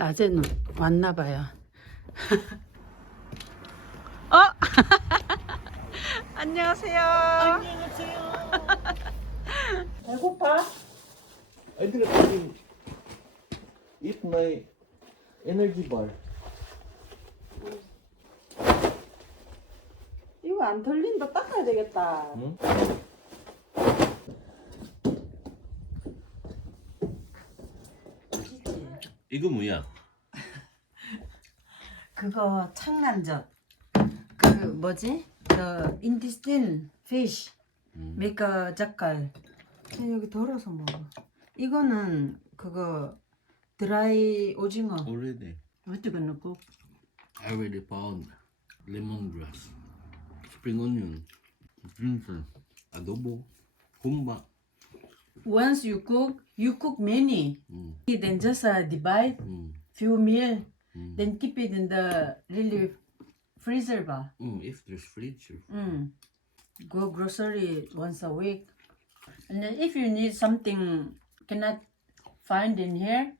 낮에는 왔나 봐요. 어? 안녕하세요. 안녕하세요. 배고파? I didn't fucking eat my energy bar. 이거 안 털린다. 닦아야 되겠다. 응? 이거 뭐야? 그거 창란젓. 그 뭐지? The intestine fish. make a 젓갈. 여기 덜어서 먹어. 이거는 그거 드라이 오징어. Already. 어떻게 넣고? I already found lemongrass, spring onion, ginger, adobo, humba. Once you cook many. Then just divide few meal. Then keep it in the really freezer ba. If there's fridge. Go grocery once a week. And then if you need something cannot find in here,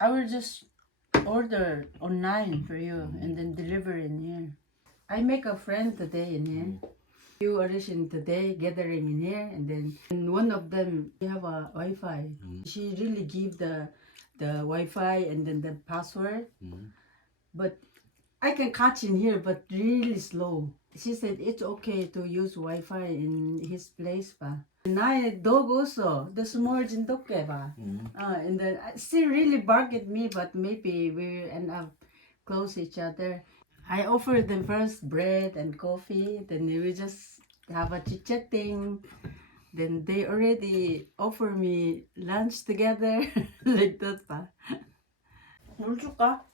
I will just order online for you and then deliver in here. I make a friend today in here. Few audition today gathering in here, and then one of them have a Wi-Fi. She really give the Wi-Fi and then the password, but I can catch in here, but really slow. She said it's okay to use Wi-Fi in his place ba. My dog also, the small jindoke ba. And then still really bark at me, but maybe we end up close each other. I offered them first bread and coffee, then we just have a chit-chatting. Then they already offer me lunch together, like that pa. 물 줄까?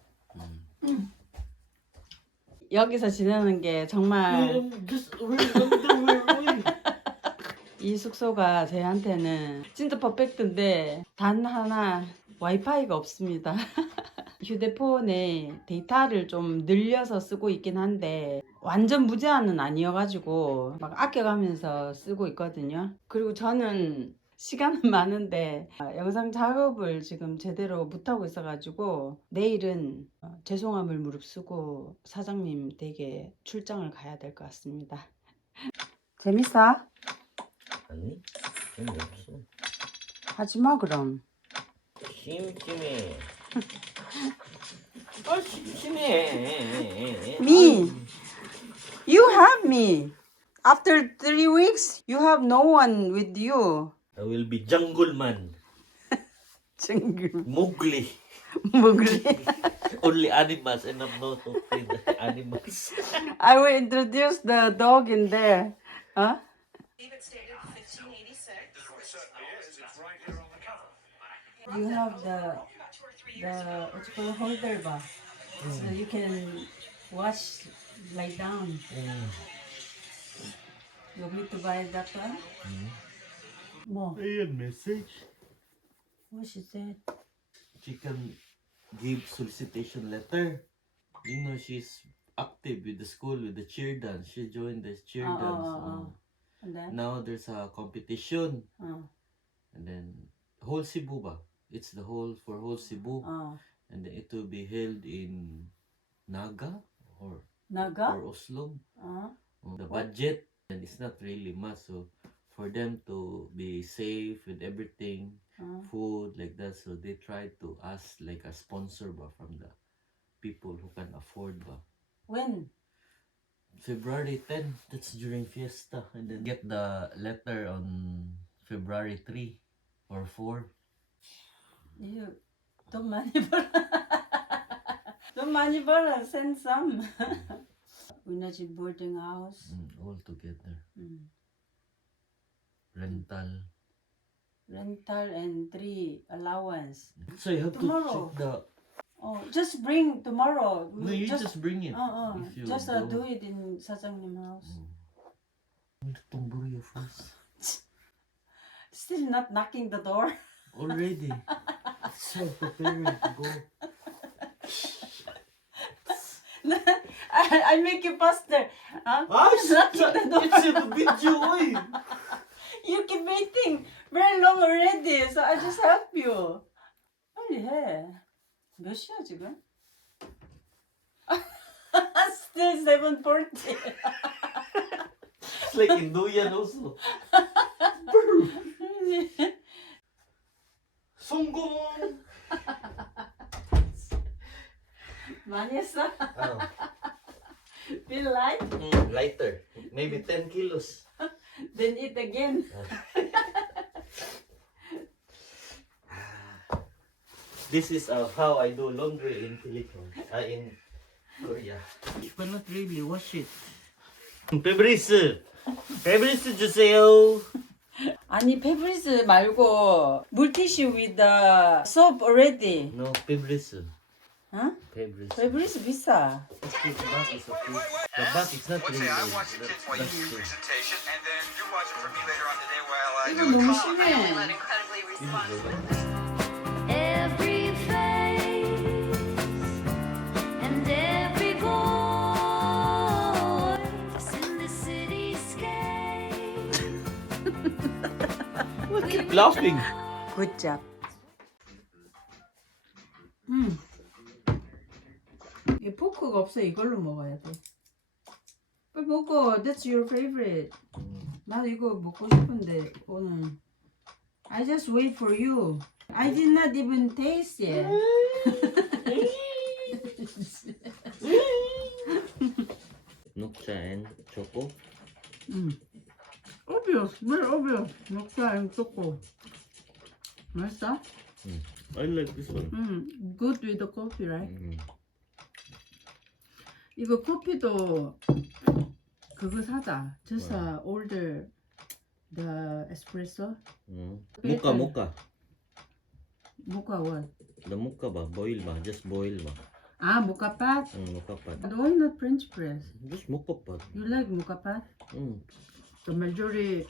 여기서 지내는 게 정말 이 숙소가 저한테는 진짜 퍼펙트인데 단 하나 와이파이가 없습니다. 휴대폰에 데이터를 좀 늘려서 쓰고 있긴 한데 완전 무제한은 아니어가지고 막 아껴가면서 쓰고 있거든요. 그리고 저는 시간은 많은데 영상 작업을 지금 제대로 못하고 있어가지고 내일은 죄송함을 무릅쓰고 사장님 댁에 출장을 가야 될 것 같습니다. 재밌어? 아니, 재미없어. 하지마 그럼. 심심해. 아, 심심해. Me, you have me. After 3 weeks, you have no one with you. I will be jungle man. 정글 Mowgli. 먹을래? Only animals and I'm not to feed animals. I will introduce the dog in there. Huh? You have the what's it called holder ba? So you can wash lie down. You want me to buy that one? Mo, Ayan, message. what she said? She can give solicitation letter. You know, she's active with the school, with the cheer dance. She joined the cheer dance. And then? Now there's a competition. Oh, And then, whole Cebu ba? It's the whole, for whole Cebu. oh. And then it will be held in Naga or Naga? Oslo. Oh. The budget, and it's not really much. So for them to be safe with everything, food like that, so they try to ask like a sponsor ba from the people who can afford ba. When? February 10, that's during fiesta, and then get the letter on February 3 or 4. You don't money 벌어. Don't money 벌어. Send some. Unachi boarding house. All together. Rental. Rental and 3 allowance. So you have Tomorrow. to check the. Oh, just bring tomorrow. No, you just bring it. If you Just go. do it in 사장님 house. Itong buryo first. Still not knocking the door. Already. So preparing to go. I make you faster. Huh? It's Knocking the door. a video, oy. You keep waiting very long already, so I just help you. Only here. 몇 시야 지금? Still 7:40. It's like in Duyan also. 성공! 많이 했어? Oh. Feel light? Lighter. Maybe 10 kilos. Then eat again. This is how I do laundry in Philippines. In Korea. But not really wash it. 페브리스! 페브리스 주세요! 아니 페브리스 말고 물티슈 with the soap already. No, 페브리스. 어? 페브리스. 페브리스 비싸. Okay, the bag is okay. The bag is not Let's really. say I watch the kids while you do your presentation, and then you watch it for me later on today while I 이거 do a 너무 column. 심해. incredibly responsible. Every face and every voice in the cityscape. Keep laughing. Good job. 이 포크가 없어. 이걸로 먹어야 돼. 빨리 먹어. That's your favorite. 나도 이거 먹고 싶은데 오늘. I just wait for you. I did not even taste yet. 녹차 and choco. Obvious. Very obvious. 녹차 and 초코. 맛있어? I like this one. Good with the coffee, right? Mm. 이거 커피도 그거 사자. Just order the espresso. Mocha, mocha. Mocha what? The mocha ba? Boil ba? Just boil ba? 아, mocha pot? Mocha pot. Why not French press? Just mocha pot. You like mocha pot? Mm. The majority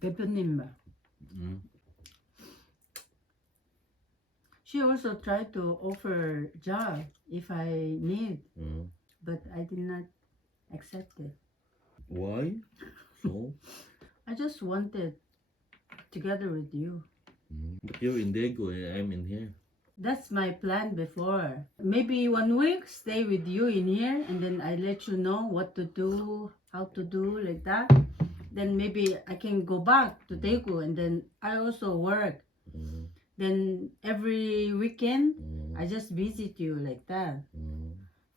대표님 봐. She also tried to offer job if I need, but I did not accept it. Why? So? I just wanted together with you. But you're in Daegu and I'm in here. That's my plan before. Maybe 1 week stay with you in here and then I let you know what to do, how to do like that. Then maybe I can go back to Daegu and then I also work. Then every weekend I just visit you like that.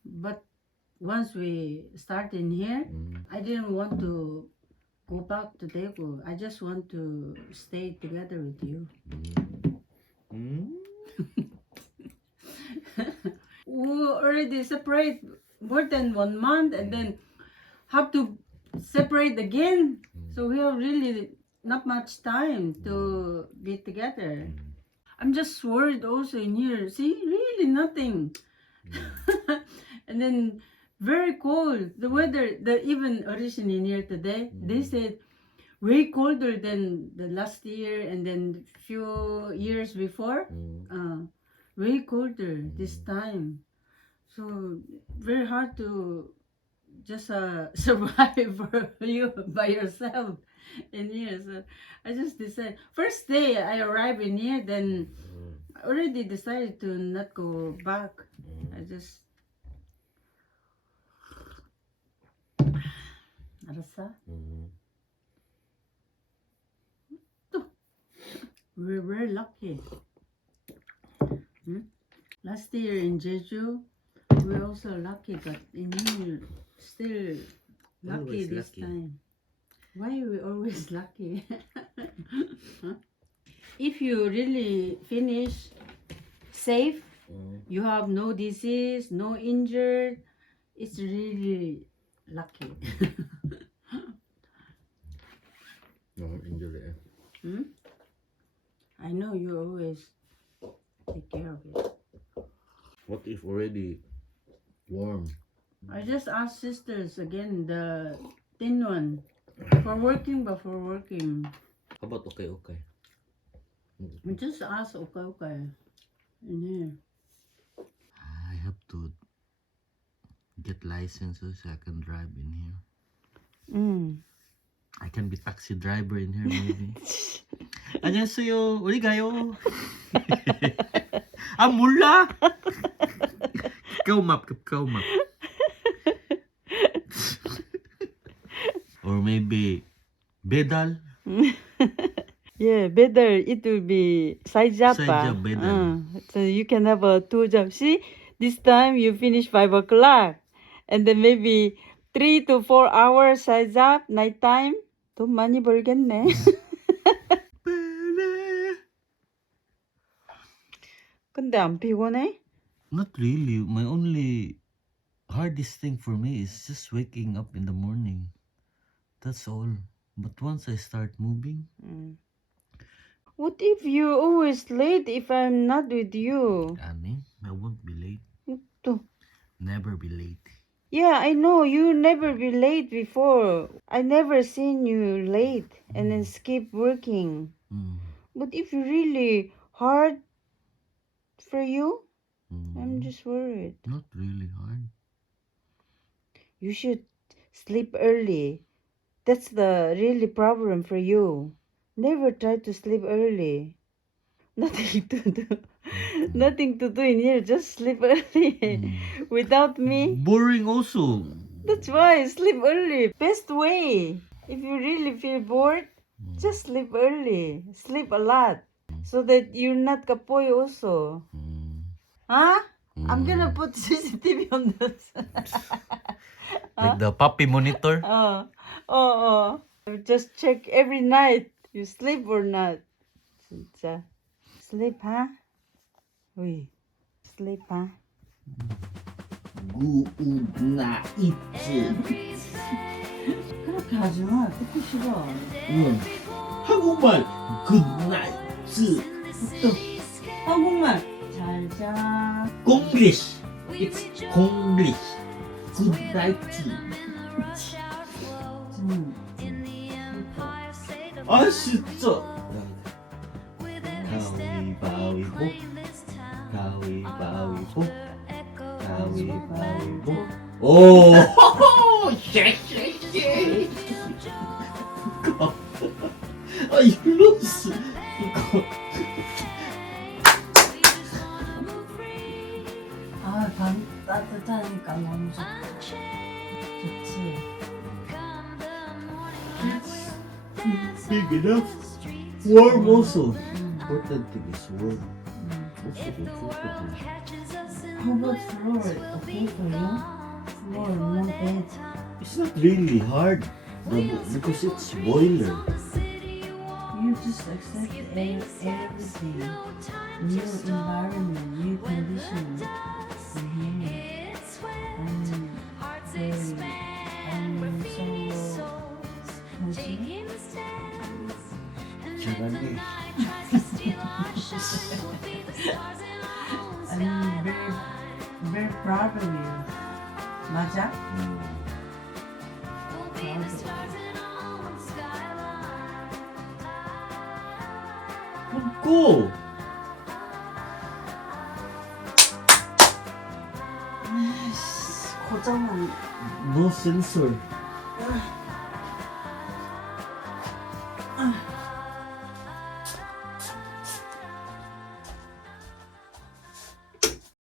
But once we start in here, I didn't want to go back to Daegu. I just want to stay together with you. We already separate more than 1 month and then have to separate again. So we have really not much time to be together. I'm just worried also in here. See, really nothing. And then very cold. The weather, even origin in here today, they said way colder than the last year and then few years before. Way colder this time. So very hard to just survive for you by yourself in here. So I just decided, first day I arrived in here, then I already decided to not go back. I just 알았어? We're very lucky. Last year in Jeju, we were also lucky, but in here, still lucky Always this lucky. time. Why are we always lucky? Huh? If you really finish safe, you have no disease, no injured, it's really lucky. No injury. I know you always take care of it. What if already warm? I just asked sisters again, the thin one, for working but for working. How about okay? I just asked okay in here. I have to get licenses so I can drive in here. I can be taxi driver in here maybe. 안녕하세요. 어디 가요? Ah, 몰라? Kaumap. Or maybe bedal. Yeah, better it will be side job. Side job, better. So you can have a 2 job. See, this time you finish 5 o'clock. And then maybe 3 to 4 hours side job, nighttime. 돈 많이 벌겠네. 근데 안 피곤해? Not really. My only hardest thing for me is just waking up in the morning. That's all. But once I start moving, What if you're always late if I'm not with you? I won't be late. 또. Never be late. Yeah, I know you never be late before. I never seen you late and then skip working. But if you really hard for you, I'm just worried. Not really hard. You should sleep early. That's the really problem for you. Never try to sleep early. Nothing to do. Nothing to do in here. Just sleep early. Without me. Boring also. That's why sleep early. Best way. If you really feel bored, just sleep early. Sleep a lot. So that you're not kapoy also. Huh? I'm gonna put CCTV on this. Like the puppy monitor. Just check every night. You sleep or not. 진짜. Sleep, huh? Uy. Sleep, huh? Good night. 그렇게 하지 마. 듣기 싫어. 한국말 good night. 또 한국말 잘 자. Konglish. It's Konglish. Good night. 아 진짜. 가위바위보. 오. 아 일로스 이거. 아, 밤 따뜻하니까 너무 좋지. Big enough. Warm also. Important thing is warm. Also comfortable. How about floor? Okay for you? Floor, no bed. It's not really hard because it's boiler. You just accept everything. New environment, new conditions. 잘하네. I'm very proud of you. 맞아? Go. 고장은 No sensor.